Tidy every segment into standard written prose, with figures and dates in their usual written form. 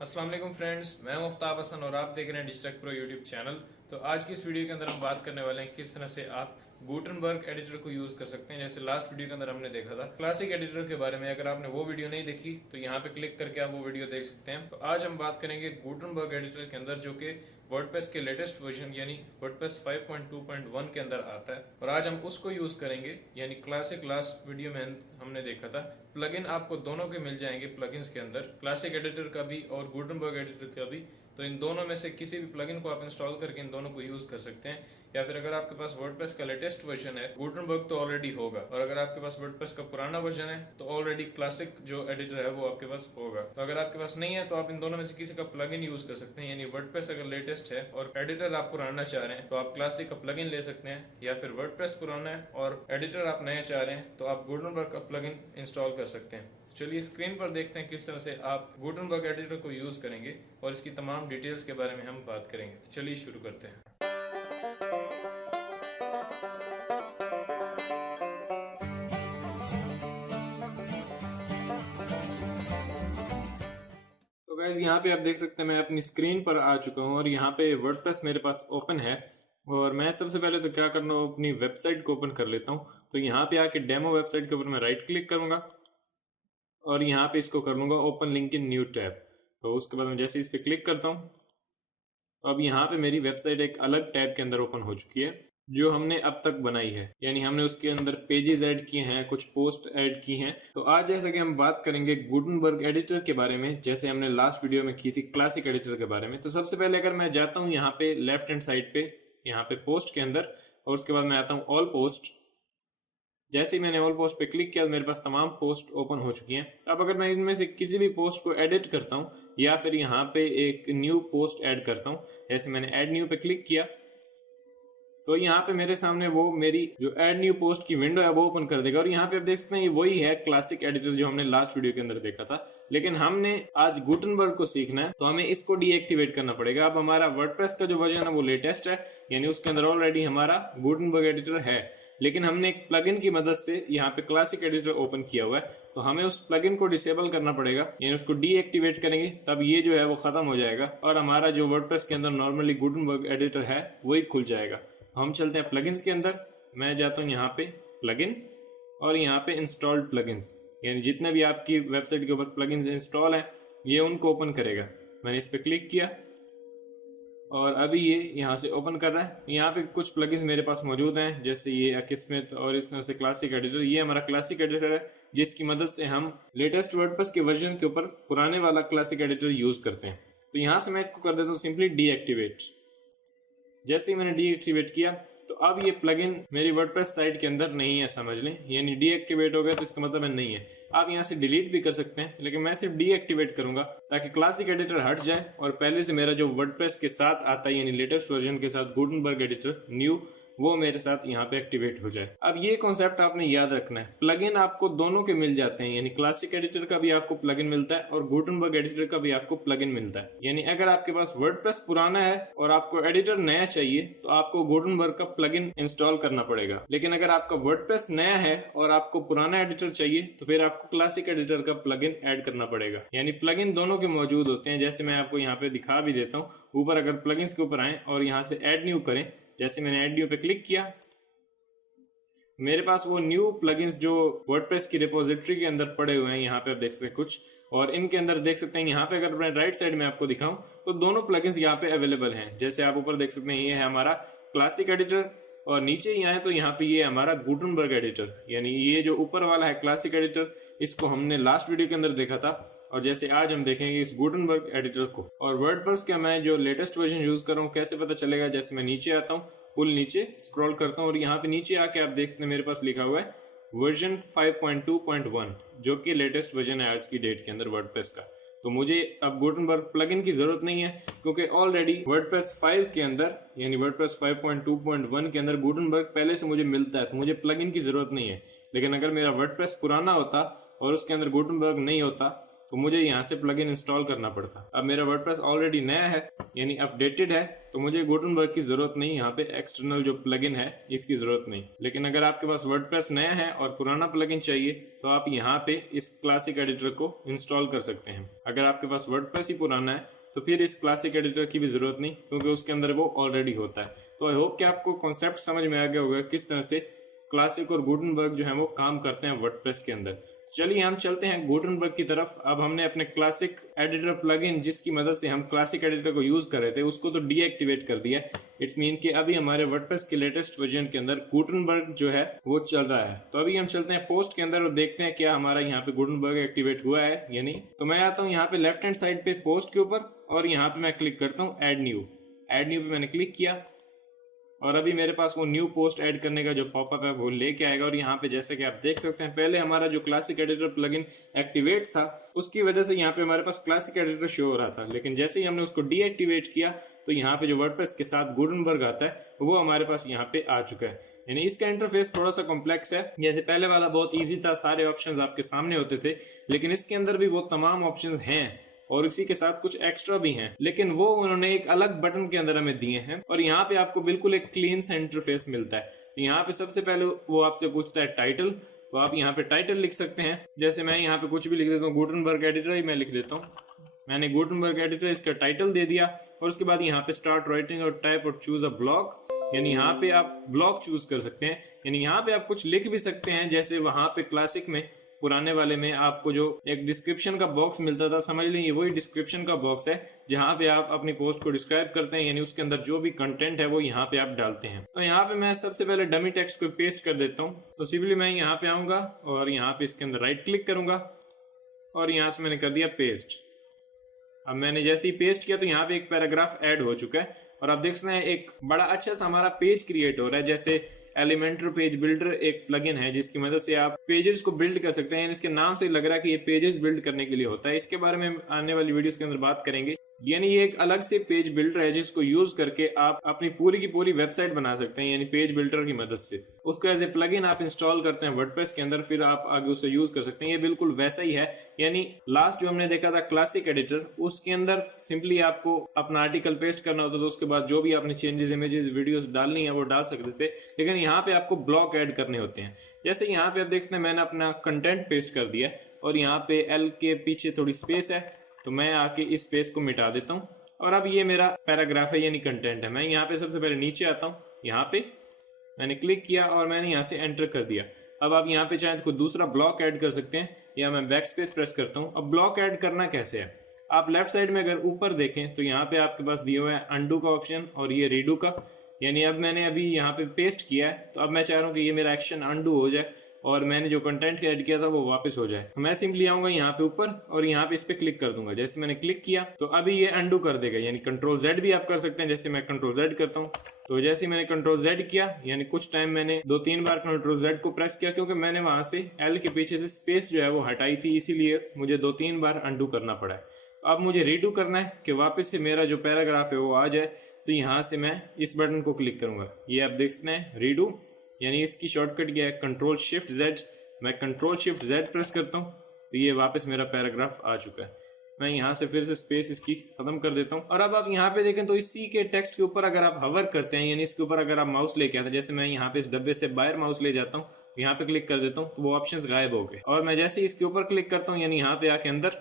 अस्सलाम वालेकुम फ्रेंड्स, मैं हूं आफ्ताब हसन और आप देख रहे हैं डिजिटल प्रो यूट्यूब चैनल। तो आज की इस वीडियो के अंदर हम बात करने वाले हैं किस तरह से आप गुटनबर्ग एडिटर को यूज कर सकते हैं। जैसे लास्ट वीडियो के अंदर हमने देखा था क्लासिक एडिटर के बारे में। अगर आपने वो वीडियो नहीं देखी तो यहाँ पे क्लिक करके आप वो वीडियो देख सकते हैं। तो आज हम बात करेंगे गुटनबर्ग एडिटर के अंदर, जो कि वर्डप्रेस के लेटेस्ट वर्जन यानी वर्डप्रेस 5.2.1 के अंदर आता है, और आज हम उसको यूज करेंगे। यानी क्लासिक लास्ट वीडियो में हमने देखा था प्लगइन आपको दोनों के मिल जाएंगे प्लगइन्स के अंदर, क्लासिक एडिटर का भी और गुटनबर्ग एडिटर का भी। तो इन दोनों में से किसी भी प्लगइन को आप इंस्टॉल करके इन दोनों को यूज कर सकते हैं। या फिर अगर आपके पास वर्डप्रेस का लेटेस्ट वर्जन है, गुटनबर्ग तो ऑलरेडी होगा, और अगर आपके पास वर्डप्रेस का पुराना वर्जन है तो ऑलरेडी क्लासिक जो एडिटर है वो आपके पास होगा। तो अगर आपके पास नहीं है तो आप इन दोनों में से किसी का प्लगइन यूज कर सकते हैं। यानी वर्डप्रेस अगर लेटेस्ट है और एडिटर आप पुराना चाह रहे हैं तो आप क्लासिक का प्लगइन ले सकते हैं, या फिर वर्डप्रेस पुराना है और एडिटर आप नया चाह रहे हैं तो आप गुटनबर्ग का प्लगइन इंस्टॉल कर सकते हैं। चलिए स्क्रीन पर देखते हैं किस तरह से आप गुटनबर्ग एडिटर को यूज करेंगे और इसकी तमाम डिटेल्स के बारे में हम बात करेंगे। तो चलिए शुरू करते हैं। तो गाइस यहाँ पे आप देख सकते हैं मैं अपनी स्क्रीन पर आ चुका हूँ और यहाँ पे वर्डप्रेस मेरे पास ओपन है। और मैं सबसे पहले तो क्या करना हूँ, अपनी वेबसाइट को ओपन कर लेता हूँ। तो यहाँ पे आके डेमो वेबसाइट के ऊपर मैं राइट क्लिक करूंगा और यहाँ पे इसको कर लूंगा open link in new tab. तो उसके बाद मैं जैसे इस पे क्लिक करता हूँ, अब यहाँ पे मेरी वेबसाइट एक अलग टैब के अंदर ओपन हो चुकी है जो हमने अब तक बनाई है। यानी हमने उसके अंदर पेजेस ऐड किए हैं, कुछ पोस्ट ऐड की हैं। तो आज जैसा कि हम बात करेंगे गुटनबर्ग एडिटर के बारे में, जैसे हमने लास्ट वीडियो में की थी क्लासिक एडिटर के बारे में। तो सबसे पहले अगर मैं जाता हूँ यहाँ पे लेफ्ट हैंड साइड पे, यहाँ पे पोस्ट के अंदर, और उसके बाद मैं आता हूँ ऑल पोस्ट। जैसे ही मैंने ऑल पोस्ट पे क्लिक किया तो मेरे पास तमाम पोस्ट ओपन हो चुकी हैं। अब अगर मैं इनमें से किसी भी पोस्ट को एडिट करता हूँ या फिर यहाँ पे एक न्यू पोस्ट ऐड करता हूँ, जैसे मैंने ऐड न्यू पे क्लिक किया तो यहाँ पे मेरे सामने वो मेरी जो ऐड न्यू पोस्ट की विंडो है वो ओपन कर देगा। और यहाँ पे आप देख सकते हैं ये वही है क्लासिक एडिटर जो हमने लास्ट वीडियो के अंदर देखा था। लेकिन हमने आज गुटनबर्ग को सीखना है तो हमें इसको डीएक्टिवेट करना पड़ेगा। अब हमारा वर्डप्रेस का जो वर्जन है वो लेटेस्ट है, यानी उसके अंदर ऑलरेडी हमारा गुटनबर्ग एडिटर है, लेकिन हमने एक प्लगइन की मदद से यहाँ पे क्लासिक एडिटर ओपन किया हुआ है। तो हमें उस प्लगइन को डिसेबल करना पड़ेगा, यानी उसको डीएक्टिवेट करेंगे तब ये जो है वो खत्म हो जाएगा और हमारा जो वर्डप्रेस के अंदर नॉर्मली गुटनबर्ग एडिटर है वही खुल जाएगा। हम चलते हैं प्लगइन्स के अंदर। मैं जाता हूँ यहाँ पे प्लगइन और यहाँ पे इंस्टॉल्ड प्लगइन्स, यानी जितने भी आपकी वेबसाइट के ऊपर प्लगइन्स इंस्टॉल हैं ये उनको ओपन करेगा। मैंने इस पे क्लिक किया और अभी ये यहाँ से ओपन कर रहा है। यहाँ पे कुछ प्लगइन्स मेरे पास मौजूद हैं, जैसे ये अकिस्मत और इस तरह से क्लासिक एडिटर। ये हमारा क्लासिक एडिटर है जिसकी मदद से हम लेटेस्ट वर्डप्रेस के वर्जन के ऊपर पुराने वाला क्लासिक एडिटर यूज करते हैं। तो यहाँ से मैं इसको कर देता हूँ सिंपली डीएक्टिवेट। जैसे ही मैंने डीएक्टिवेट किया तो अब ये प्लगइन मेरी वर्डप्रेस साइट के अंदर नहीं है, समझ लें। यानी डीएक्टिवेट हो गया तो इसका मतलब है नहीं है। आप यहाँ से डिलीट भी कर सकते हैं, लेकिन मैं सिर्फ डीएक्टिवेट करूंगा ताकि क्लासिक एडिटर हट जाए और पहले से मेरा जो वर्डप्रेस के साथ आता है यानी लेटेस्ट वर्जन के साथ गुटनबर्ग एडिटर न्यू, वो मेरे साथ यहाँ पे एक्टिवेट हो जाए। अब ये कॉन्सेप्ट आपने याद रखना है, प्लगइन आपको दोनों के मिल जाते हैं। यानी क्लासिक एडिटर का भी आपको प्लगइन मिलता है और गुटनबर्ग एडिटर का भी आपको प्लगइन मिलता है। यानी अगर आपके पास वर्डप्रेस पुराना है और आपको एडिटर नया चाहिए तो आपको गुटनबर्ग का प्लगइन इंस्टॉल करना पड़ेगा। लेकिन अगर आपका वर्डप्रेस नया है और आपको पुराना एडिटर चाहिए तो फिर आपको क्लासिक एडिटर का प्लगइन ऐड करना पड़ेगा। यानी प्लगइन दोनों के मौजूद होते हैं। जैसे मैं आपको यहाँ पे दिखा भी देता हूँ, ऊपर अगर प्लगइन्स के ऊपर आए और यहाँ से ऐड न्यू करें, जैसे मैंने ऐड न्यू पे क्लिक किया मेरे पास वो न्यू प्लगइन्स जो वर्डप्रेस की रिपोजिटरी के अंदर पड़े हुए हैं, यहाँ पे आप देख सकते हैं कुछ, और इनके अंदर देख सकते हैं यहाँ पे अगर मैं राइट साइड में आपको दिखाऊं तो दोनों प्लगइन्स यहाँ पे अवेलेबल हैं। जैसे आप ऊपर देख सकते हैं ये है हमारा क्लासिक एडिटर और नीचे ही आए तो यहाँ पे ये हमारा गुटनबर्ग एडिटर। यानी ये जो ऊपर वाला है क्लासिक एडिटर, इसको हमने लास्ट वीडियो के अंदर देखा था और जैसे आज हम देखेंगे इस गुटनबर्ग एडिटर को। और वर्डप्रेस का मैं जो लेटेस्ट वर्जन यूज कर रहा हूँ कैसे पता चलेगा, जैसे मैं नीचे आता हूँ, फुल नीचे स्क्रॉल करता हूँ और यहाँ पे नीचे आके आप देखते हैं मेरे पास लिखा हुआ है वर्जन 5.2.1 जो कि लेटेस्ट वर्जन है आज की डेट के अंदर वर्डप्रेस का। तो मुझे अब गुटनबर्ग प्लगइन की जरूरत नहीं है क्योंकि ऑलरेडी वर्डप्रेस 5 के अंदर यानी वर्डप्रेस 5.2.1 के अंदर गुटनबर्ग पहले से मुझे मिलता है, तो मुझे प्लगइन की जरूरत नहीं है। लेकिन अगर मेरा वर्डप्रेस पुराना होता और उसके अंदर गुटनबर्ग नहीं होता तो मुझे यहाँ से प्लगइन इंस्टॉल करना पड़ता। अब मेरा वर्डप्रेस ऑलरेडी नया है यानी अपडेटेड है, तो मुझे गुटेनबर्ग की जरूरत नहीं, यहाँ पे एक्सटर्नल जो प्लगइन है इसकी जरूरत नहीं। लेकिन अगर आपके पास वर्डप्रेस नया है और पुराना प्लगइन चाहिए तो आप यहाँ पे इस क्लासिक एडिटर को इंस्टॉल कर सकते हैं। अगर आपके पास वर्डप्रेस ही पुराना है तो फिर इस क्लासिक एडिटर की भी जरूरत नहीं, क्योंकि उसके अंदर वो ऑलरेडी होता है। तो आई होप कि आपको कॉन्सेप्ट समझ में आ गया होगा किस तरह से क्लासिक और गुटेनबर्ग जो है वो काम करते हैं वर्डप्रेस के अंदर। चलिए हम चलते हैं गुटेनबर्ग की तरफ। अब हमने अपने क्लासिक एडिटर प्लगइन जिसकी मदद से हम क्लासिक एडिटर को यूज कर रहे थे उसको तो डीएक्टिवेट कर दिया। इट्स मीन कि अभी हमारे वर्डप्रेस के लेटेस्ट वर्जन के अंदर गुटेनबर्ग जो है वो चल रहा है। तो अभी हम चलते हैं पोस्ट के अंदर और देखते हैं क्या हमारा यहाँ पे गुटेनबर्ग एक्टिवेट हुआ है या नहीं। तो मैं आता हूँ यहाँ पे लेफ्ट हैंड साइड पे पोस्ट के ऊपर और यहाँ पे मैं क्लिक करता हूँ ऐड न्यू पे मैंने क्लिक किया और अभी मेरे पास वो न्यू पोस्ट ऐड करने का जो पॉपअप है वो लेके आएगा। और यहाँ पे जैसे कि आप देख सकते हैं पहले हमारा जो क्लासिक एडिटर प्लगइन एक्टिवेट था उसकी वजह से यहाँ पे हमारे पास क्लासिक एडिटर शो हो रहा था, लेकिन जैसे ही हमने उसको डीएक्टिवेट किया तो यहाँ पे जो वर्डप्रेस के साथ गुटेनबर्ग आता है वो हमारे पास यहाँ पे आ चुका है। यानी इसका इंटरफेस थोड़ा सा कॉम्प्लेक्स है, जैसे पहले वाला बहुत ईजी था, सारे ऑप्शन आपके सामने होते थे, लेकिन इसके अंदर भी वो तमाम ऑप्शन हैं और इसी के साथ कुछ एक्स्ट्रा भी हैं, लेकिन वो उन्होंने एक अलग बटन के अंदर हमें दिए हैं। और यहाँ पे आपको बिल्कुल एक क्लीन सा इंटरफेस मिलता है। यहाँ पे सबसे पहले वो आपसे पूछता है टाइटल, तो आप यहाँ पे टाइटल लिख सकते हैं। जैसे मैं यहाँ पे कुछ भी लिख देता हूँ, गुटेनबर्ग एडिटर ही मैं लिख देता हूँ। मैंने गुटेनबर्ग एडिटर इसका टाइटल दे दिया और उसके बाद यहाँ पे स्टार्ट राइटिंग और टाइप और चूज अ ब्लॉक, यानी यहाँ पे आप ब्लॉक चूज कर सकते हैं। यानी यहाँ पे आप कुछ लिख भी सकते हैं, जैसे वहां पे क्लासिक में पुराने वाले में आपको जो एक डिस्क्रिप्शन का बॉक्स मिलता था, समझ लीजिए वही डिस्क्रिप्शन का बॉक्स है जहां पे आप अपनी पोस्ट को डिस्क्राइब करते हैं, यानी उसके अंदर जो भी कंटेंट है वो यहाँ पे आप डालते हैं। तो यहाँ पे मैं सबसे पहले डमी टेक्स्ट को पेस्ट कर देता हूँ। तो सिंपली मैं यहाँ पे आऊंगा और यहाँ पे इसके अंदर राइट क्लिक करूंगा और यहाँ से मैंने कर दिया पेस्ट। अब मैंने जैसे ही पेस्ट किया तो यहाँ पे एक पैराग्राफ ऐड हो चुका है और आप देख सकते हैं एक बड़ा अच्छा सा हमारा पेज क्रिएट हो रहा है। जैसे एलिमेंटर पेज बिल्डर एक प्लगइन है जिसकी मदद से आप पेजेस को बिल्ड कर सकते हैं। इसके नाम से लग रहा है कि ये पेजेस बिल्ड करने के लिए होता है। इसके बारे में आने वाली वीडियोस के अंदर बात करेंगे। यानी ये एक अलग से पेज बिल्डर है जिसको यूज करके आप अपनी पूरी की पूरी वेबसाइट बना सकते हैं, यानी पेज बिल्डर की मदद से। उसको एज ए प्लगइन आप इंस्टॉल करते हैं वर्डप्रेस के अंदर, फिर आप आगे उसे यूज कर सकते हैं। ये बिल्कुल वैसा ही है। यानी लास्ट जो हमने देखा था क्लासिक एडिटर, उसके अंदर सिंपली आपको अपना आर्टिकल पेस्ट करना होता था, उसके बाद जो भी आपने चेंजेस इमेजेस वीडियोस डालनी है वो डाल सकते थे। लेकिन यहाँ पे आपको ब्लॉक ऐड करने होते हैं। जैसे यहाँ पे आप देख सकते हैं मैंने अपना कंटेंट पेस्ट कर दिया और यहाँ पे एल के पीछे थोड़ी स्पेस है, तो मैं आके इस स्पेस को मिटा देता हूँ और अब ये मेरा पैराग्राफ है यानी कंटेंट है। मैं यहाँ पे सबसे पहले नीचे आता हूँ, यहाँ पे मैंने क्लिक किया और मैंने यहाँ से एंटर कर दिया। अब आप यहाँ पे चाहें तो कोई दूसरा ब्लॉक ऐड कर सकते हैं या मैं बैक स्पेस प्रेस करता हूँ। अब ब्लॉक ऐड करना कैसे है, आप लेफ्ट साइड में अगर ऊपर देखें तो यहाँ पे आपके पास दिया हुआ है अंडू का ऑप्शन और ये रीडू का। यानी अब मैंने अभी यहाँ पे पेस्ट किया है तो अब मैं चाह रहा हूँ कि ये मेरा एक्शन अंडू हो जाए और मैंने जो कंटेंट ऐड किया था वो वापस हो जाए। मैं सिंपली आऊंगा यहाँ पे ऊपर और यहाँ पे इस पे क्लिक कर दूंगा। जैसे मैंने क्लिक किया तो अभी ये अंडू कर देगा, यानी कंट्रोल जेड भी आप कर सकते हैं। जैसे मैं कंट्रोल जेड करता हूँ तो जैसे मैंने कंट्रोल जेड किया, यानी कुछ टाइम मैंने 2-3 बार कंट्रोल जेड को प्रेस किया क्योंकि मैंने वहां से एल के पीछे से स्पेस जो है वो हटाई थी, इसीलिए मुझे 2-3 बार अंडू करना पड़ा है। अब मुझे रीडू करना है कि वापस से मेरा जो पैराग्राफ है वो आ जाए। तो यहाँ से मैं इस बटन को क्लिक करूंगा, ये आप देख सकते हैं रीडू, यानी इसकी शॉर्टकट क्या है कंट्रोल शिफ्ट जेड। मैं कंट्रोल शिफ्ट जेड प्रेस करता हूँ तो ये वापस मेरा पैराग्राफ आ चुका है। मैं यहाँ से फिर से स्पेस इसकी खत्म कर देता हूँ और अब आप यहाँ पे देखें तो इसी के टेक्स्ट के ऊपर अगर आप हवर करते हैं, यानी इसके ऊपर अगर आप माउस लेके आते हैं, जैसे मैं यहाँ पे इस डब्बे से बाहर माउस ले जाता हूँ, यहाँ पे क्लिक कर देता हूँ तो वो ऑप्शंस गायब हो गए। और मैं जैसे इसके ऊपर क्लिक करता हूँ यानी यहाँ पे आके अंदर,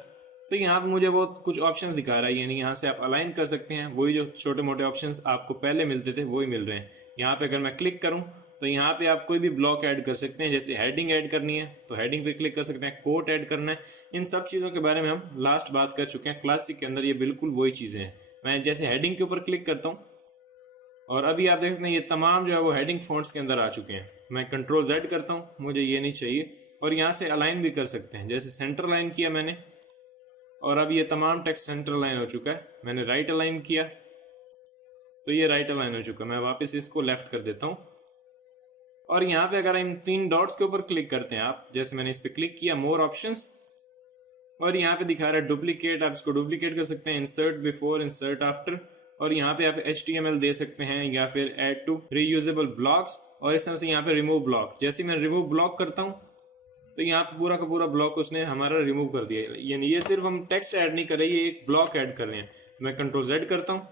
तो यहाँ पे मुझे वो कुछ ऑप्शंस दिखा रहा है। यानी यहाँ से आप अलाइन कर सकते हैं, वही जो छोटे मोटे ऑप्शंस आपको पहले मिलते थे वही मिल रहे हैं। यहाँ पे अगर मैं क्लिक करूँ तो यहाँ पे आप कोई भी ब्लॉक ऐड कर सकते हैं। जैसे हेडिंग ऐड करनी है तो हेडिंग पे क्लिक कर सकते हैं, कोट ऐड करना है, इन सब चीज़ों के बारे में हम लास्ट बात कर चुके हैं। क्लासिक के अंदर ये बिल्कुल वही चीज़ें हैं। मैं जैसे हेडिंग के ऊपर क्लिक करता हूँ और अभी आप देख सकते हैं ये तमाम जो है वो हेडिंग फॉन्ट्स के अंदर आ चुके हैं। मैं कंट्रोल जेड करता हूँ, मुझे ये नहीं चाहिए, और यहाँ से अलाइन भी कर सकते हैं। जैसे सेंटर लाइन किया मैंने और अब ये तमाम टेक्स्ट सेंटर लाइन हो चुका है। मैंने राइट अलाइन किया तो ये राइट अलाइन हो चुका है। मैं वापस इसको लेफ्ट कर देता हूँ और यहाँ पे अगर इन 3 डॉट्स के ऊपर क्लिक करते हैं आप, जैसे मैंने इस पे क्लिक किया, मोर ऑप्शंस, और यहाँ पे दिखा रहा है डुप्लीकेट, आप इसको डुप्लीकेट कर सकते हैं, इंसर्ट बिफोर, इंसर्ट आफ्टर, और यहाँ पे आप HTML दे सकते हैं या फिर ऐड टू रीयूजेबल ब्लॉक्स, और इस तरह से यहाँ पे रिमूव ब्लॉक। जैसे मैं रिमूव ब्लॉक करता हूँ तो यहाँ पे पूरा का पूरा ब्लॉक उसने हमारा रिमूव कर दिया। यानी ये सिर्फ हम टेक्स्ट ऐड नहीं कर रहे, ये एक ब्लॉक ऐड कर रहे हैं। तो मैं Ctrl Z करता हूँ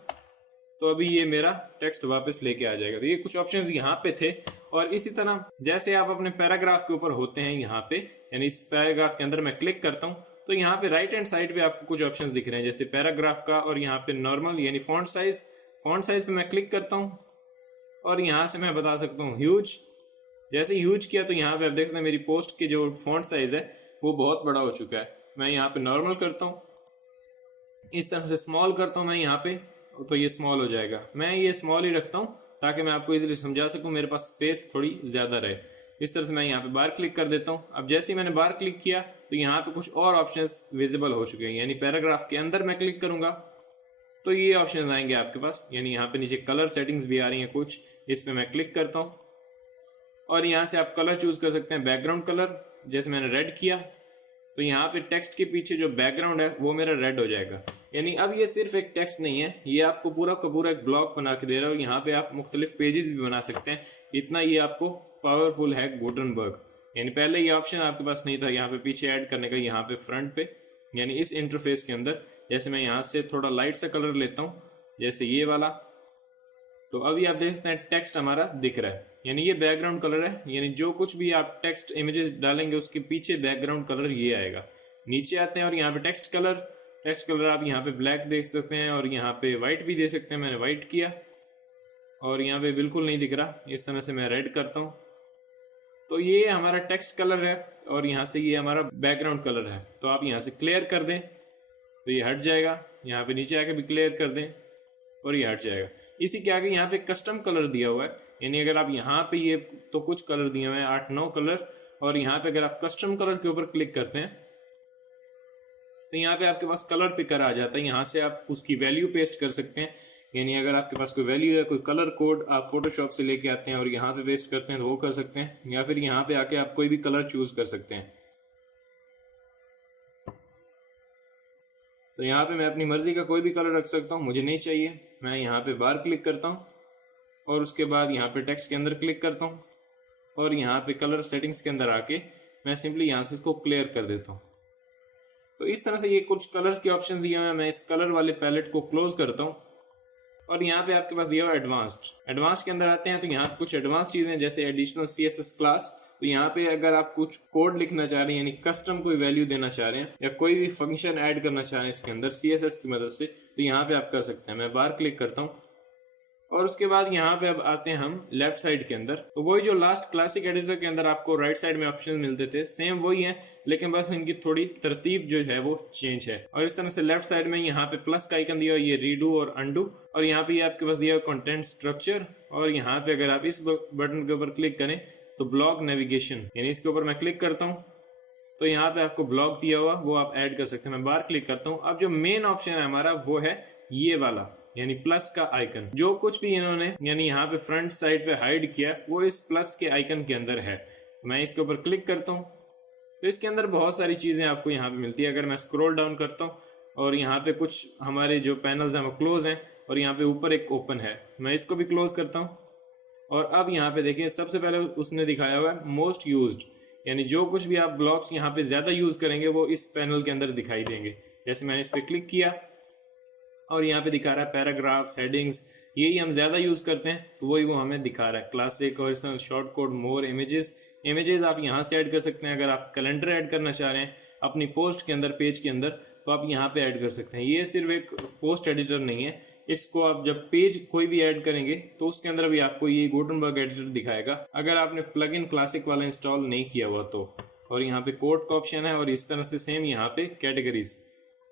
तो अभी ये मेरा टेक्स्ट वापस लेके आ जाएगा। तो ये कुछ ऑप्शंस यहाँ पे थे। और इसी तरह जैसे आप अपने पैराग्राफ के ऊपर होते हैं यहाँ पे, यानी इस पैराग्राफ के अंदर मैं क्लिक करता हूँ तो यहाँ पे राइट हैंड साइड पे आपको कुछ ऑप्शंस दिख रहे हैं, जैसे पैराग्राफ का और यहाँ पे नॉर्मल यानी फॉन्ट साइज पे मैं क्लिक करता हूँ और यहाँ से मैं बता सकता हूँ ह्यूज। जैसे ह्यूज किया तो यहाँ पे आप देख सकते हैं मेरी पोस्ट की जो फॉन्ट साइज है वो बहुत बड़ा हो चुका है। मैं यहाँ पे नॉर्मल करता हूँ, इस तरह से स्मॉल करता हूँ मैं यहाँ पे, तो ये स्मॉल हो जाएगा। मैं ये स्मॉल ही रखता हूँ ताकि मैं आपको इजीली समझा सकूँ, मेरे पास स्पेस थोड़ी ज़्यादा रहे। इस तरह से मैं यहाँ पे बार क्लिक कर देता हूँ। अब जैसे ही मैंने बार क्लिक किया तो यहाँ पे कुछ और ऑप्शंस विजिबल हो चुके हैं। यानी पैराग्राफ के अंदर मैं क्लिक करूँगा तो ये ऑप्शन आएंगे आपके पास। यानी यहाँ पे नीचे कलर सेटिंग्स भी आ रही हैं कुछ, इस पर मैं क्लिक करता हूँ और यहाँ से आप कलर चूज़ कर सकते हैं, बैकग्राउंड कलर। जैसे मैंने रेड किया तो यहाँ पे टेक्स्ट के पीछे जो बैकग्राउंड है वो मेरा रेड हो जाएगा। यानी अब ये सिर्फ एक टेक्स्ट नहीं है, ये आपको पूरा का पूरा एक ब्लॉक बना के दे रहा है। यहाँ पे आप मुख्तलिफ पेजेस भी बना सकते हैं, इतना ये आपको पावरफुल है गुटनबर्ग। यानी पहले ये ऑप्शन आपके पास नहीं था यहाँ पे पीछे ऐड करने का, यहाँ पे फ्रंट पे यानी इस इंटरफेस के अंदर। जैसे मैं यहाँ से थोड़ा लाइट सा कलर लेता हूँ, जैसे ये वाला, तो अभी आप देख सकते हैं टेक्स्ट हमारा दिख रहा है। यानी ये बैकग्राउंड कलर है, यानी जो कुछ भी आप टेक्स्ट इमेजेस डालेंगे उसके पीछे बैकग्राउंड कलर ये आएगा। नीचे आते हैं और यहाँ पे टेक्स्ट कलर आप यहाँ पे ब्लैक देख सकते हैं और यहाँ पे वाइट भी दे सकते हैं। मैंने वाइट किया और यहाँ पे बिल्कुल नहीं दिख रहा, इस तरह से मैं रेड करता हूँ तो ये हमारा टेक्स्ट कलर है और यहाँ से ये हमारा बैकग्राउंड कलर है। तो आप यहाँ से क्लियर कर दें तो ये हट जाएगा, यहाँ पे नीचे आके भी क्लियर कर दें और ये हट जाएगा। इसी के आगे यहाँ पे कस्टम कलर दिया हुआ है, यानी अगर आप यहाँ पे ये तो कुछ कलर दिए हुए हैं 8-9 कलर, और यहाँ पे अगर आप कस्टम कलर के ऊपर क्लिक करते हैं तो यहाँ पे आपके पास कलर पिकर आ जाता है। यहाँ से आप उसकी वैल्यू पेस्ट कर सकते हैं। यानी अगर आपके पास कोई वैल्यू है, कोई कलर कोड आप फोटोशॉप से लेके आते हैं और यहाँ पे पेस्ट करते हैं तो वो कर सकते हैं, या फिर यहाँ पे आके आप कोई भी कलर चूज कर सकते हैं। तो यहाँ पे मैं अपनी मर्जी का कोई भी कलर रख सकता हूँ, मुझे नहीं चाहिए। मैं यहाँ पे बार क्लिक करता हूँ और उसके बाद यहाँ पे टेक्स्ट के अंदर क्लिक करता हूँ और यहाँ पे कलर सेटिंग्स के अंदर आके मैं सिंपली यहाँ से इसको क्लियर कर देता हूँ। तो इस तरह से ये कुछ कलर्स के ऑप्शंस दिए हुए हैं। मैं इस कलर वाले पैलेट को क्लोज करता हूँ और यहाँ पे आपके पास दिया हुआ एडवांस्ड के अंदर आते हैं तो यहाँ पे कुछ एडवांस चीज़ें जैसे एडिशनल CSS क्लास। तो यहाँ पे अगर आप कुछ कोड लिखना चाह रहे हैं, यानी कस्टम कोई वैल्यू देना चाह रहे हैं या कोई भी फंक्शन ऐड करना चाह रहे हैं इसके अंदर CSS की मदद से, तो यहाँ पे आप कर सकते हैं। मैं बार क्लिक करता हूँ और उसके बाद यहाँ पे अब आते हैं हम लेफ्ट साइड के अंदर। तो वही जो लास्ट क्लासिक एडिटर के अंदर आपको राइट साइड में ऑप्शन मिलते थे, सेम वही है, लेकिन बस इनकी थोड़ी तरतीब जो है वो चेंज है। और इस तरह से लेफ्ट साइड में यहाँ पे प्लस का आइकन दिया हुआ, ये रीडू और अंडू, और यहाँ पे आपके पास दिया हुआ कंटेंट स्ट्रक्चर। और यहाँ पे अगर आप इस बटन के ऊपर क्लिक करें तो ब्लॉग नेविगेशन, यानी इसके ऊपर मैं क्लिक करता हूँ तो यहाँ पे आपको ब्लॉग दिया हुआ वो आप ऐड कर सकते हैं। मैं बार क्लिक करता हूँ। अब जो मेन ऑप्शन है हमारा वो है ये वाला, यानी प्लस का आइकन। जो कुछ भी इन्होंने यानी यहाँ पे फ्रंट साइड पे हाइड किया वो इस प्लस के आइकन के अंदर है। तो मैं इसके ऊपर क्लिक करता हूँ तो इसके अंदर बहुत सारी चीज़ें आपको यहाँ पे मिलती है। अगर मैं स्क्रॉल डाउन करता हूँ और यहाँ पे कुछ हमारे जो पैनल्स हैं वो क्लोज हैं और यहाँ पे ऊपर एक ओपन है, मैं इसको भी क्लोज करता हूँ। और अब यहाँ पे देखिए सबसे पहले उसने दिखाया हुआ है मोस्ट यूज्ड, यानी जो कुछ भी आप ब्लॉक्स यहाँ पे ज़्यादा यूज़ करेंगे वो इस पैनल के अंदर दिखाई देंगे। जैसे मैंने इस पर क्लिक किया और यहाँ पे दिखा रहा है पैराग्राफ्स, हेडिंग्स, यही हम ज़्यादा यूज़ करते हैं तो वही वो हमें दिखा रहा है। क्लासिक और शॉर्ट कोड, मोर, इमेजेस आप यहाँ से ऐड कर सकते हैं। अगर आप कैलेंडर ऐड करना चाह रहे हैं अपनी पोस्ट के अंदर, पेज के अंदर, तो आप यहाँ पे ऐड कर सकते हैं। ये सिर्फ एक पोस्ट एडिटर नहीं है, इसको आप जब पेज कोई भी ऐड करेंगे तो उसके अंदर भी आपको ये गुटनबर्ग एडिटर दिखाएगा, अगर आपने प्लगइन क्लासिक वाला इंस्टॉल नहीं किया हुआ तो। और यहाँ पे कोड का ऑप्शन है और इस तरह से सेम यहाँ पे कैटेगरीज।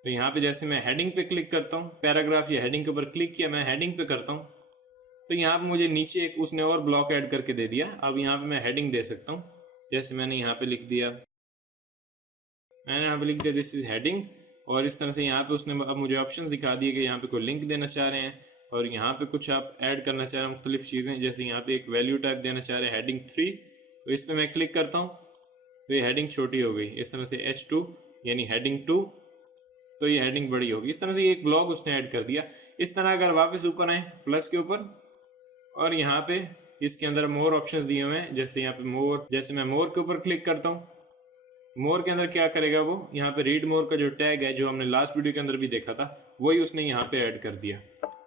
तो यहाँ पे जैसे मैं हेडिंग पे क्लिक करता हूँ, पैराग्राफ या हेडिंग के ऊपर क्लिक किया, मैं हेडिंग पे करता हूँ तो यहाँ पे मुझे नीचे एक उसने और ब्लॉक ऐड करके दे दिया। अब यहाँ पे मैं हेडिंग दे सकता हूँ, जैसे मैंने यहाँ पे लिख दिया, दिस इज हेडिंग। और इस तरह से यहाँ पे उसने अब मुझे ऑप्शंस दिखा दिए कि यहाँ पे कोई लिंक देना चाह रहे हैं और यहाँ पे कुछ आप ऐड करना चाह रहे हैं मुख्तलिफ चीज़ें। जैसे यहाँ पे एक वैल्यू टाइप देना चाह रहे हैं हेडिंग 3, तो इस पर मैं क्लिक करता हूँ तो ये हेडिंग छोटी हो गई। इस तरह से H2 यानी हेडिंग 2, तो ये हेडिंग बड़ी होगी। इस तरह से ये एक ब्लॉग उसने ऐड कर दिया। इस तरह अगर वापस ऊपर आए प्लस के ऊपर और यहाँ पे इसके अंदर मोर ऑप्शंस दिए हुए हैं, जैसे यहाँ पे मोर, जैसे मैं मोर के ऊपर क्लिक करता हूँ मोर के अंदर क्या करेगा वो, यहाँ पे रीड मोर का जो टैग है जो हमने लास्ट वीडियो के अंदर भी देखा था वही उसने यहाँ पे ऐड कर दिया।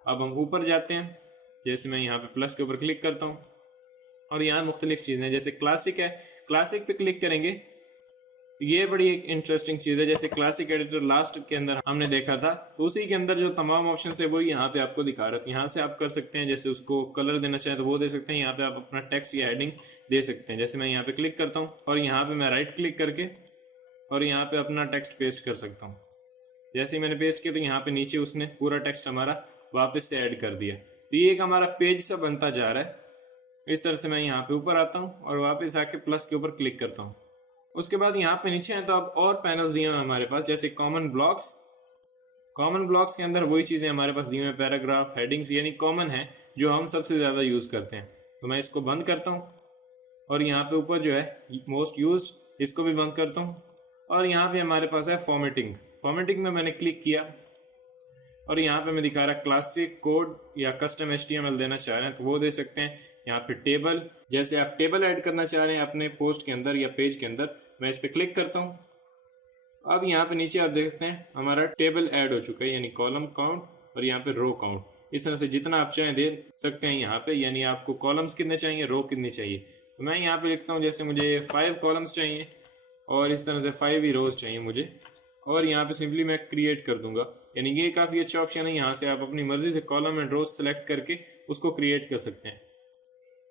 अब हम ऊपर जाते हैं, जैसे मैं यहाँ पे प्लस के ऊपर क्लिक करता हूँ और यहाँ मुख्तलिफ चीज़ें जैसे क्लासिक है, क्लासिक पे क्लिक करेंगे। ये बड़ी एक इंटरेस्टिंग चीज़ है, जैसे क्लासिक एडिटर लास्ट के अंदर हमने देखा था तो उसी के अंदर जो तमाम ऑप्शन है वो यहाँ पे आपको दिखा रहा था। यहाँ से आप कर सकते हैं, जैसे उसको कलर देना चाहें तो वो दे सकते हैं, यहाँ पे आप अपना टेक्स्ट या हेडिंग दे सकते हैं। जैसे मैं यहाँ पे क्लिक करता हूँ और यहाँ पे मैं राइट क्लिक करके और यहाँ पे अपना टेक्स्ट पेस्ट कर सकता हूँ। जैसे ही मैंने पेस्ट किया तो यहाँ पे नीचे उसने पूरा टेक्स्ट हमारा वापस से ऐड कर दिया। तो ये एक हमारा पेज सा बनता जा रहा है। इस तरह से मैं यहाँ पे ऊपर आता हूँ और वापस आके प्लस के ऊपर क्लिक करता हूँ। उसके बाद यहाँ पे नीचे हैं तो अब और पैनल्स दिए हुए हमारे पास, जैसे कॉमन ब्लॉक्स। कॉमन ब्लॉक्स के अंदर वही चीज़ें हमारे पास दी हुई हैं, पैराग्राफ, हेडिंग्स, यानी कॉमन है जो हम सबसे ज़्यादा यूज़ करते हैं। तो मैं इसको बंद करता हूँ और यहाँ पे ऊपर जो है मोस्ट यूज्ड, इसको भी बंद करता हूँ। और यहाँ पे हमारे पास है फॉर्मेटिंग। फॉर्मेटिंग में मैंने क्लिक किया और यहाँ पे मैं दिखा रहा क्लासिक, कोड या कस्टम HTML देना चाह रहे हैं तो वो दे सकते हैं। यहाँ पे टेबल, जैसे आप टेबल ऐड करना चाह रहे हैं अपने पोस्ट के अंदर या पेज के अंदर, मैं इस पर क्लिक करता हूँ। अब यहाँ पे नीचे आप देखते हैं हमारा टेबल ऐड हो चुका है, यानी कॉलम काउंट और यहाँ पे रो काउंट। इस तरह से जितना आप चाहें दे सकते हैं यहाँ पे, यानी आपको कॉलम्स कितने चाहिए, रो कितनी चाहिए। तो मैं यहाँ पे लिखता हूँ जैसे मुझे 5 कॉलम्स चाहिए और इस तरह से 5 ही रोज चाहिए मुझे, और यहाँ पे सिंपली मैं क्रिएट कर दूंगा। यानी ये काफ़ी अच्छा ऑप्शन है, यहाँ से आप अपनी मर्जी से कॉलम एंड रोज सेलेक्ट करके उसको क्रिएट कर सकते हैं।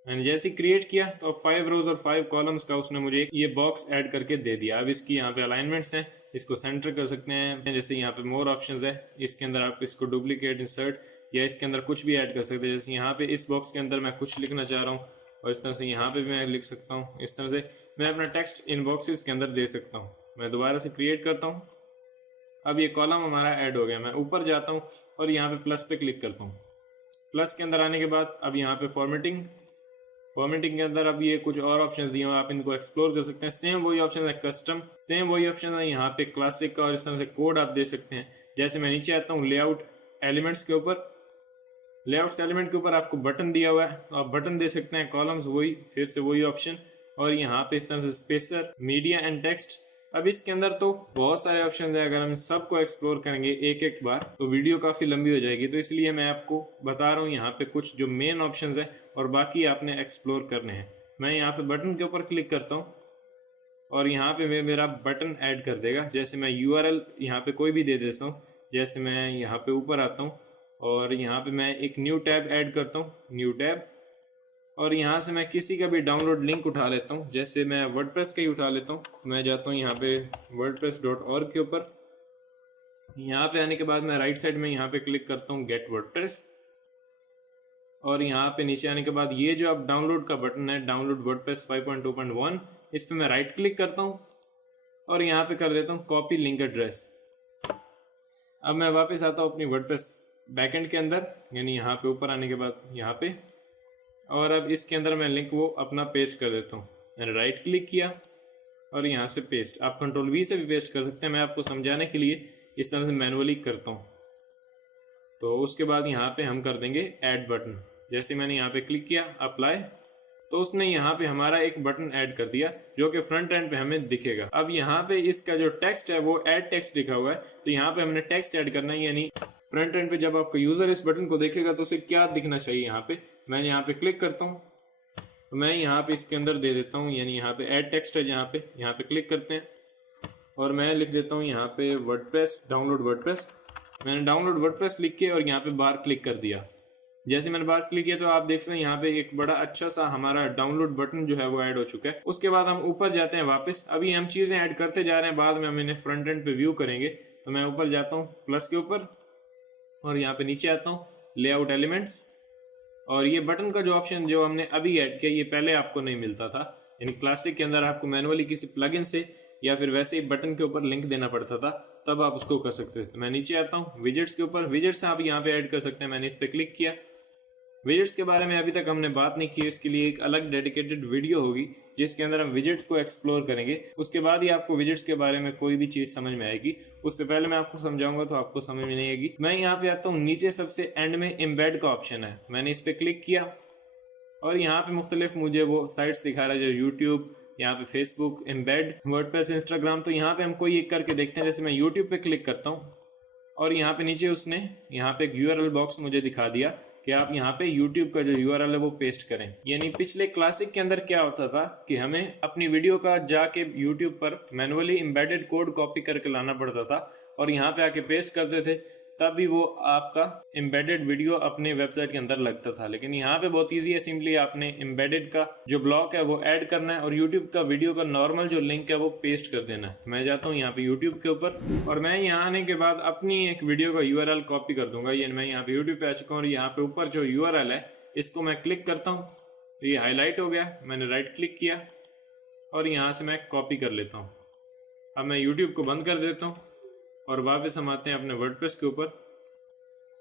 मैंने जैसे ही क्रिएट किया तो अब 5 रोज और 5 कॉलम्स का उसने मुझे ये बॉक्स ऐड करके दे दिया। अब इसकी यहाँ पे अलाइनमेंट्स हैं, इसको सेंटर कर सकते हैं। जैसे यहाँ पे मोर ऑप्शंस है, इसके अंदर आप इसको डुप्लीकेट, इंसर्ट या इसके अंदर कुछ भी ऐड कर सकते हैं। जैसे यहाँ पे इस बॉक्स के अंदर मैं कुछ लिखना चाह रहा हूँ और इस तरह से यहाँ पे भी मैं लिख सकता हूँ। इस तरह से मैं अपना टेक्स्ट इन बॉक्सेस के अंदर दे सकता हूँ। मैं दोबारा से क्रिएट करता हूँ। अब ये कॉलम हमारा ऐड हो गया। मैं ऊपर जाता हूँ और यहाँ पे प्लस पे क्लिक करता हूँ। प्लस के अंदर आने के बाद अब यहाँ पे फॉर्मेटिंग के अंदर अब ये कुछ और ऑप्शंस दिए हैं, आप इनको एक्सप्लोर कर सकते हैं। सेम वही ऑप्शन है कस्टम, सेम वही ऑप्शन है यहाँ पे क्लासिक का, और इस तरह से कोड आप दे सकते हैं। जैसे मैं नीचे आता हूँ लेआउट एलिमेंट्स के ऊपर, लेआउट्स एलिमेंट के ऊपर आपको बटन दिया हुआ है, आप बटन दे सकते हैं। कॉलम्स वही, फिर से वही ऑप्शन, और यहाँ पे इस तरह से स्पेसर, मीडिया एंड टेक्स्ट। अब इसके अंदर तो बहुत सारे ऑप्शन है, अगर हम सबको एक्सप्लोर करेंगे एक एक बार तो वीडियो काफ़ी लंबी हो जाएगी। तो इसलिए मैं आपको बता रहा हूँ यहाँ पे कुछ जो मेन ऑप्शन है और बाकी आपने एक्सप्लोर करने हैं। मैं यहाँ पे बटन के ऊपर क्लिक करता हूँ और यहाँ पे मेरा बटन ऐड कर देगा। जैसे मैं URL यहाँ पे कोई भी दे देता हूँ, जैसे मैं यहाँ पे ऊपर आता हूँ और यहाँ पे मैं एक न्यू टैब ऐड करता हूँ, न्यू टैब, और यहाँ से मैं किसी का भी डाउनलोड लिंक उठा लेता हूँ। जैसे मैं वर्डप्रेस का ही उठा लेता हूँ। मैं जाता हूँ यहाँ पे wordpress.org के ऊपर। यहाँ पे आने के बाद मैं राइट साइड में यहाँ पे क्लिक करता हूँ गेट वर्डप्रेस, और यहाँ पे नीचे आने के बाद ये जो अब डाउनलोड का बटन है, डाउनलोड वर्डप्रेस 5.2.1, इस पर मैं राइट क्लिक करता हूँ और यहाँ पे कर देता हूँ कॉपी लिंक एड्रेस। अब मैं वापस आता हूँ अपनी वर्डप्रेस बैकएंड के अंदर, यानी यहाँ पे ऊपर आने के बाद यहाँ पे, और अब इसके अंदर मैं लिंक वो अपना पेस्ट कर देता हूँ। मैंने राइट क्लिक किया और यहाँ से पेस्ट, आप कंट्रोल V से भी पेस्ट कर सकते हैं। मैं आपको समझाने के लिए इस तरह से मैनुअली करता हूँ। तो उसके बाद यहाँ पे हम कर देंगे ऐड बटन। जैसे मैंने यहाँ पे क्लिक किया अप्लाई, तो उसने यहाँ पे हमारा एक बटन ऐड कर दिया जो कि फ्रंट एंड पे हमें दिखेगा। अब यहाँ पे इसका जो टेक्स्ट है वो ऐड टेक्स्ट लिखा हुआ है, तो यहाँ पे हमने टेक्स्ट ऐड करना है। यानी फ्रंट एंड पे जब आपका यूजर इस बटन को देखेगा तो उसे क्या दिखना चाहिए। यहाँ पे मैं यहाँ पे क्लिक करता हूँ, तो मैं यहाँ पे इसके अंदर दे देता हूँ, यानी यहाँ पे ऐड टेक्स्ट है, यहाँ पे क्लिक करते हैं और मैं लिख देता हूँ यहाँ पे वर्डप्रेस, डाउनलोड वर्डप्रेस। मैंने डाउनलोड वर्डप्रेस लिख के और यहाँ पे बार क्लिक कर दिया। जैसे मैंने बार क्लिक किया तो आप देख सकते हैं यहाँ पे एक बड़ा अच्छा सा हमारा डाउनलोड बटन जो है वो ऐड हो चुका है। उसके बाद हम ऊपर जाते हैं वापस। अभी हम चीज़ें ऐड करते जा रहे हैं, बाद में हम इन्हें फ्रंट एंड पे व्यू करेंगे। तो मैं ऊपर जाता हूँ प्लस के ऊपर और यहाँ पे नीचे आता हूँ लेआउट एलिमेंट्स, और ये बटन का जो ऑप्शन जो हमने अभी ऐड किया ये पहले आपको नहीं मिलता था। यानी क्लासिक के अंदर आपको मैनुअली किसी प्लगइन से या फिर वैसे ही बटन के ऊपर लिंक देना पड़ता था, तब आप उसको कर सकते थे। मैं नीचे आता हूँ विजेट्स के ऊपर, विजेट्स आप यहाँ पे ऐड कर सकते हैं। मैंने इस पर क्लिक किया। विजेट्स के बारे में अभी तक हमने बात नहीं की, इसके लिए एक अलग डेडिकेटेड वीडियो होगी जिसके अंदर हम विजेट्स को एक्सप्लोर करेंगे। उसके बाद ही आपको विजेट्स के बारे में कोई भी चीज़ समझ में आएगी। उससे पहले मैं आपको समझाऊंगा तो आपको समझ में नहीं आएगी। मैं यहाँ पे आता हूँ, नीचे सबसे एंड में एम्बेड का ऑप्शन है, मैंने इस पर क्लिक किया और यहाँ पे मुख्तलिफ मुझे वो साइट्स दिखा रहा है, जो यूट्यूब, यहाँ पे फेसबुक, एम्बेड, वर्डप्रेस, इंस्टाग्राम। तो यहाँ पे हम कोई एक करके देखते हैं। जैसे मैं यूट्यूब पे क्लिक करता हूँ और यहाँ पे नीचे उसने यहाँ पे एक URL बॉक्स मुझे दिखा दिया कि आप यहाँ पे YouTube का जो URL है वो पेस्ट करें। यानी पिछले क्लासिक के अंदर क्या होता था कि हमें अपनी वीडियो का जाके YouTube पर मैनुअली एम्बेडेड कोड कॉपी करके लाना पड़ता था और यहाँ पे आके पेस्ट करते थे, तभी वो आपका एम्बेडेड वीडियो अपने वेबसाइट के अंदर लगता था। लेकिन यहाँ पे बहुत इजी है, सिंपली आपने एम्बेडेड का जो ब्लॉक है वो ऐड करना है और यूट्यूब का वीडियो का नॉर्मल जो लिंक है वो पेस्ट कर देना है। तो मैं जाता हूँ यहाँ पे यूट्यूब के ऊपर और मैं यहाँ आने के बाद अपनी एक वीडियो का URL कॉपी कर दूंगा। ये मैं यहाँ पे यूट्यूब पे आ चुका हूँ और यहाँ पे ऊपर जो URL है इसको मैं क्लिक करता हूँ, ये हाईलाइट हो गया। मैंने राइट क्लिक किया और यहाँ से मैं कॉपी कर लेता हूँ। अब मैं यूट्यूब को बंद कर देता हूँ और वापस हम आते हैं अपने वर्डप्रेस के ऊपर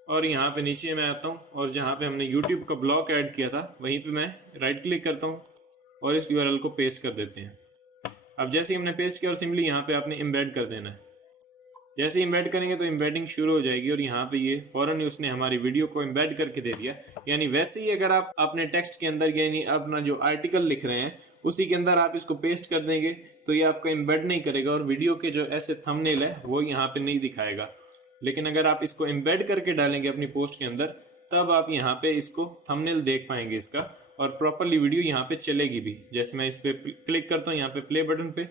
और यहाँ पे नीचे मैं आता हूँ और जहाँ पे हमने YouTube का ब्लॉक ऐड किया था वहीं पे मैं राइट क्लिक करता हूँ और इस URL को पेस्ट कर देते हैं। अब जैसे ही हमने पेस्ट किया और सिंपली यहाँ पे आपने एम्बेड कर देना है। जैसे ही एम्बेड करेंगे तो एम्बेडिंग शुरू हो जाएगी और यहाँ पे ये फौरन ही उसने हमारी वीडियो को एम्बेड करके दे दिया। यानी वैसे ही अगर आप अपने टेक्स्ट के अंदर यानी अपना जो आर्टिकल लिख रहे हैं उसी के अंदर आप इसको पेस्ट कर देंगे तो ये आपको एम्बेड नहीं करेगा और वीडियो के जो ऐसे थंबनेल है वो यहाँ पे नहीं दिखाएगा। लेकिन अगर आप इसको एम्बेड करके डालेंगे अपनी पोस्ट के अंदर तब आप यहाँ पे इसको थंबनेल देख पाएंगे इसका और प्रॉपरली वीडियो यहाँ पे चलेगी भी। जैसे मैं इस पे क्लिक करता हूँ यहाँ पे प्ले बटन पे,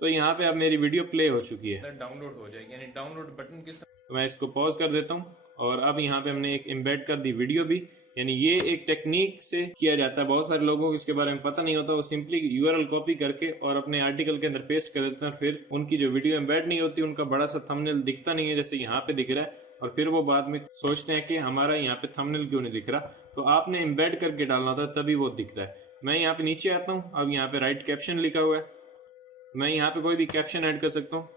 तो यहाँ पे अब मेरी वीडियो प्ले हो चुकी है, डाउनलोड हो जाएगी। यानी डाउनलोड बटन किस तरह, तो मैं इसको पॉज कर देता हूँ और अब यहाँ पे हमने एक एम्बेड कर दी वीडियो भी। यानी ये एक टेक्निक से किया जाता है, बहुत सारे लोगों को इसके बारे में पता नहीं होता। वो सिंपली URL कॉपी करके और अपने आर्टिकल के अंदर पेस्ट कर देते हैं, फिर उनकी जो वीडियो एम्बेड नहीं होती उनका बड़ा सा थंबनेल दिखता नहीं है जैसे यहाँ पे दिख रहा है और फिर वो बाद में सोचते हैं कि हमारा यहाँ पे थंबनेल क्यों नहीं दिख रहा। तो आपने एम्बेड करके डालना था तभी वो दिखता है। मैं यहाँ पे नीचे आता हूँ, अब यहाँ पे राइट कैप्शन लिखा हुआ है, मैं यहाँ पे कोई भी कैप्शन ऐड कर सकता हूँ।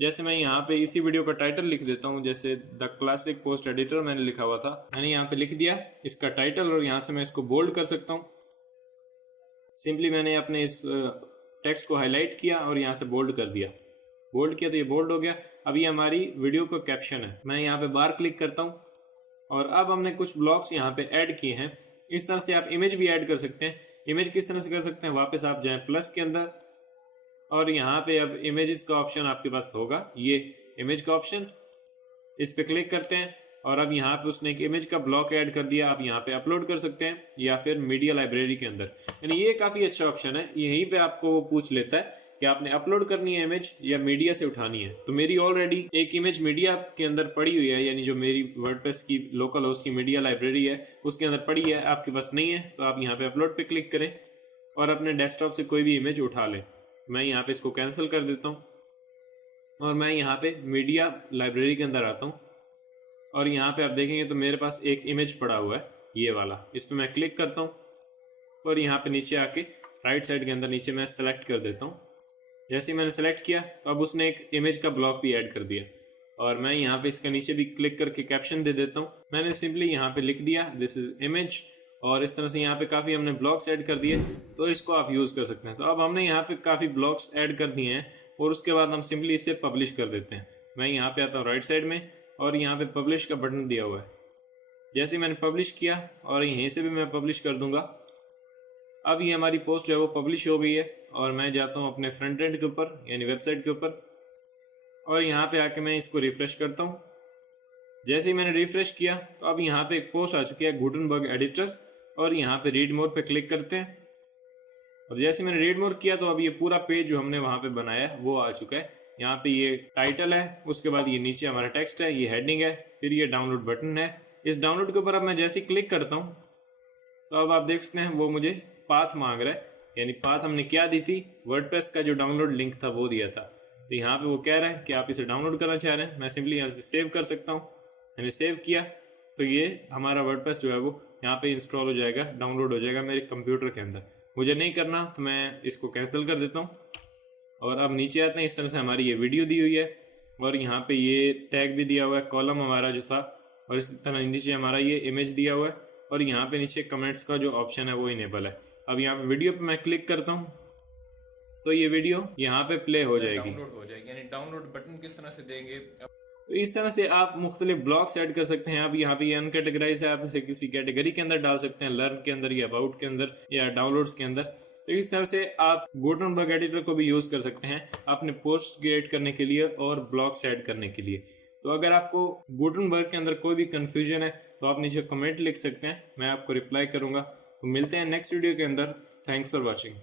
जैसे मैं यहाँ पे इसी वीडियो का टाइटल लिख देता हूँ, जैसे द क्लासिक पोस्ट एडिटर मैंने लिखा हुआ था, मैंने यहाँ पे लिख दिया इसका टाइटल और यहाँ से मैं इसको बोल्ड कर सकता हूँ। सिंपली मैंने अपने इस टेक्स्ट को हाईलाइट किया और यहाँ से बोल्ड कर दिया, बोल्ड किया तो ये बोल्ड हो गया। अब ये हमारी वीडियो का कैप्शन है। मैं यहाँ पे बार क्लिक करता हूँ और अब हमने कुछ ब्लॉक्स यहाँ पे ऐड किए हैं। इस तरह से आप इमेज भी ऐड कर सकते हैं। इमेज किस तरह से कर सकते हैं, वापस आप जाएं प्लस के अंदर और यहाँ पे अब इमेजेस का ऑप्शन आपके पास होगा, ये इमेज का ऑप्शन, इस पे क्लिक करते हैं और अब यहाँ पे उसने एक इमेज का ब्लॉक ऐड कर दिया। आप यहाँ पे अपलोड कर सकते हैं या फिर मीडिया लाइब्रेरी के अंदर। यानी ये काफ़ी अच्छा ऑप्शन है। यहीं पे आपको वो पूछ लेता है कि आपने अपलोड करनी है इमेज या मीडिया से उठानी है। तो मेरी ऑलरेडी एक इमेज मीडिया के अंदर पड़ी हुई है, यानी जो मेरी वर्डप्रेस की लोकल होस्ट की मीडिया लाइब्रेरी है उसके अंदर पड़ी है। आपके पास नहीं है तो आप यहाँ पे अपलोड पे क्लिक करें और अपने डेस्कटॉप से कोई भी इमेज उठा लें। मैं यहाँ पे इसको कैंसिल कर देता हूँ और मैं यहाँ पे मीडिया लाइब्रेरी के अंदर आता हूँ और यहाँ पे आप देखेंगे तो मेरे पास एक इमेज पड़ा हुआ है, ये वाला। इस पर मैं क्लिक करता हूँ और यहाँ पे नीचे आके राइट साइड के अंदर नीचे मैं सेलेक्ट कर देता हूँ। जैसे ही मैंने सेलेक्ट किया तो अब उसने एक इमेज का ब्लॉक भी ऐड कर दिया और मैं यहाँ पे इसका नीचे भी क्लिक करके कैप्शन दे देता हूँ। मैंने सिंपली यहाँ पे लिख दिया दिस इज इमेज और इस तरह से यहाँ पे काफ़ी हमने ब्लॉक्स ऐड कर दिए, तो इसको आप यूज़ कर सकते हैं। तो अब हमने यहाँ पे काफ़ी ब्लॉक्स ऐड कर दिए हैं और उसके बाद हम सिंपली इसे पब्लिश कर देते हैं। मैं यहाँ पे आता हूँ राइट साइड में और यहाँ पे पब्लिश का बटन दिया हुआ है। जैसे ही मैंने पब्लिश किया और यहीं से भी मैं पब्लिश कर दूंगा। अब ये हमारी पोस्ट जो है वो पब्लिश हो गई है और मैं जाता हूँ अपने फ्रंट एंड के ऊपर यानी वेबसाइट के ऊपर और यहाँ पे आके मैं इसको रिफ्रेश करता हूँ। जैसे ही मैंने रिफ्रेश किया तो अब यहाँ पे एक पोस्ट आ चुकी है गुटेनबर्ग एडिटर और यहाँ पे रीड मोर पे क्लिक करते हैं और जैसे मैंने रीड मोर किया तो अब ये पूरा पेज जो हमने वहाँ पे बनाया है वो आ चुका है। यहाँ पे ये टाइटल है, उसके बाद ये नीचे हमारा टेक्स्ट है, ये हेडिंग है, फिर ये डाउनलोड बटन है। इस डाउनलोड के ऊपर अब मैं जैसे ही क्लिक करता हूँ तो अब आप देख सकते हैं वो मुझे पाथ मांग रहा है। यानी पाथ हमने क्या दी थी, वर्डप्रेस का जो डाउनलोड लिंक था वो दिया था। तो यहाँ पे वो कह रहा है कि आप इसे डाउनलोड करना चाह रहे हैं। मैं सिंपली यहाँ से सेव कर सकता हूँ। मैंने सेव किया तो ये हमारा वर्डप्रेस जो है वो यहाँ पे इंस्टॉल हो जाएगा, डाउनलोड हो जाएगा मेरे कंप्यूटर के अंदर। मुझे नहीं करना तो मैं इसको कैंसिल कर देता हूँ और अब नीचे आते हैं। इस तरह से हमारी ये वीडियो दी हुई है और यहाँ पे ये टैग भी दिया हुआ है, कॉलम हमारा जो था, और इस तरह नीचे हमारा ये इमेज दिया हुआ है और यहाँ पे नीचे कमेंट्स का जो ऑप्शन है वो इनेबल है। अब यहाँ पे वीडियो पे मैं क्लिक करता हूँ तो ये वीडियो यहाँ पे प्ले हो जाएगी, डाउनलोड हो जाएगी। यानी डाउनलोड बटन किस तरह से देंगे तो इस तरह से आप मुख्तलिफ ब्लॉक्स ऐड कर सकते हैं। आप यहाँ पे अनकैटेगराइज है, आप इसे किसी कैटेगरी के अंदर डाल सकते हैं, लर्न के अंदर या अबाउट के अंदर या डाउनलोड्स के अंदर। तो इस तरह से आप गुटेनबर्ग एडिटर को भी यूज़ कर सकते हैं अपने पोस्ट क्रिएट करने के लिए और ब्लॉग्स ऐड करने के लिए। तो अगर आपको गुटेनबर्ग के अंदर कोई भी कन्फ्यूजन है तो आप नीचे कमेंट लिख सकते हैं, मैं आपको रिप्लाई करूँगा। तो मिलते हैं नेक्स्ट वीडियो के अंदर। Thanks for watching.